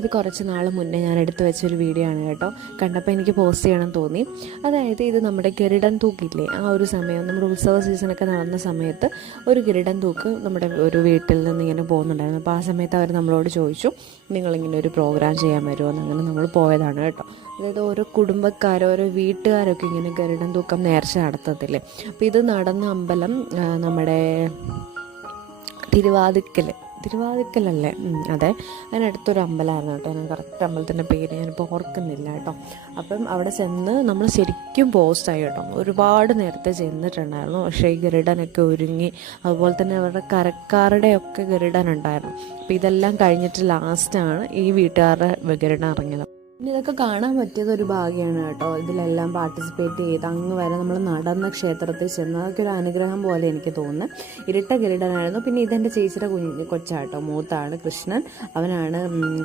ഇത് കുറച്ച് നാൾ മുന്നേ ഞാൻ എടുത്തു വെച്ചൊരു വീഡിയോ ആണ് കേട്ടോ. കണ്ടപ്പോൾ എനിക്ക് പോസ്റ്റ് ചെയ്യണം തോന്നി. അതായത് ഇത് നമ്മുടെ ഗരുഡൻ തൂക്കില്ലേ? ആ ഒരു സമയം നമ്മുടെ ഉത്സവ സീസണൊക്കെ നടന്ന സമയത്ത് ഒരു ഗരുഡൻ തൂക്ക് നമ്മുടെ ഒരു വീട്ടിൽ നിന്ന് ഇങ്ങനെ പോകുന്നുണ്ടായിരുന്നു. അപ്പോൾ ആ സമയത്ത് അവർ നമ്മളോട് ചോദിച്ചു നിങ്ങളിങ്ങനെ ഒരു പ്രോഗ്രാം ചെയ്യാൻ വരുമോ എന്നങ്ങനെ നമ്മൾ പോയതാണ് കേട്ടോ. അതായത് ഓരോ കുടുംബക്കാരോ ഓരോ വീട്ടുകാരൊക്കെ ഇങ്ങനെ ഗരുഡൻ തൂക്കം നേർച്ച നടത്തത്തില്ലേ? അപ്പോൾ ഇത് നടന്ന അമ്പലം നമ്മുടെ തിരുവാതിക്കൽ തിരുവാതിക്കലല്ലേ അതെ. അതിനടുത്തൊരു അമ്പലമായിരുന്നു കേട്ടോ. ഞാൻ കറക്റ്റ് അമ്പലത്തിന്റെ പേര് ഞാനിപ്പോൾ ഓർക്കുന്നില്ല കേട്ടോ. അപ്പം അവിടെ ചെന്ന് നമ്മൾ ശരിക്കും പോസ്റ്റായി കേട്ടോ. ഒരുപാട് നേരത്തെ ചെന്നിട്ടുണ്ടായിരുന്നു. പക്ഷേ ഈ ഗരുഡനൊക്കെ ഒരുങ്ങി അതുപോലെ തന്നെ അവരുടെ കരക്കാരുടെ ഒക്കെ ഗരുഡൻ ഉണ്ടായിരുന്നു. അപ്പം ഇതെല്ലാം കഴിഞ്ഞിട്ട് ലാസ്റ്റാണ് ഈ വീട്ടുകാരുടെ ഗരുഡൻ ഇറങ്ങിയത്. പിന്നെ ഇതൊക്കെ കാണാൻ പറ്റിയത് ഒരു ഭാഗ്യമാണ് കേട്ടോ. ഇതിലെല്ലാം പാർട്ടിസിപ്പേറ്റ് ചെയ്ത് അങ്ങ് വരെ നമ്മൾ നടന്ന ക്ഷേത്രത്തിൽ ചെന്ന്. അതൊക്കെ ഒരു അനുഗ്രഹം പോലെ എനിക്ക് തോന്നുന്നു. ഇരട്ട കിരീടനായിരുന്നു. പിന്നെ ഇതെന്റെ ചേച്ചിയുടെ കുഞ്ഞ് കൊച്ചാട്ടോ മൂത്താണ് കൃഷ്ണൻ. അവനാണ്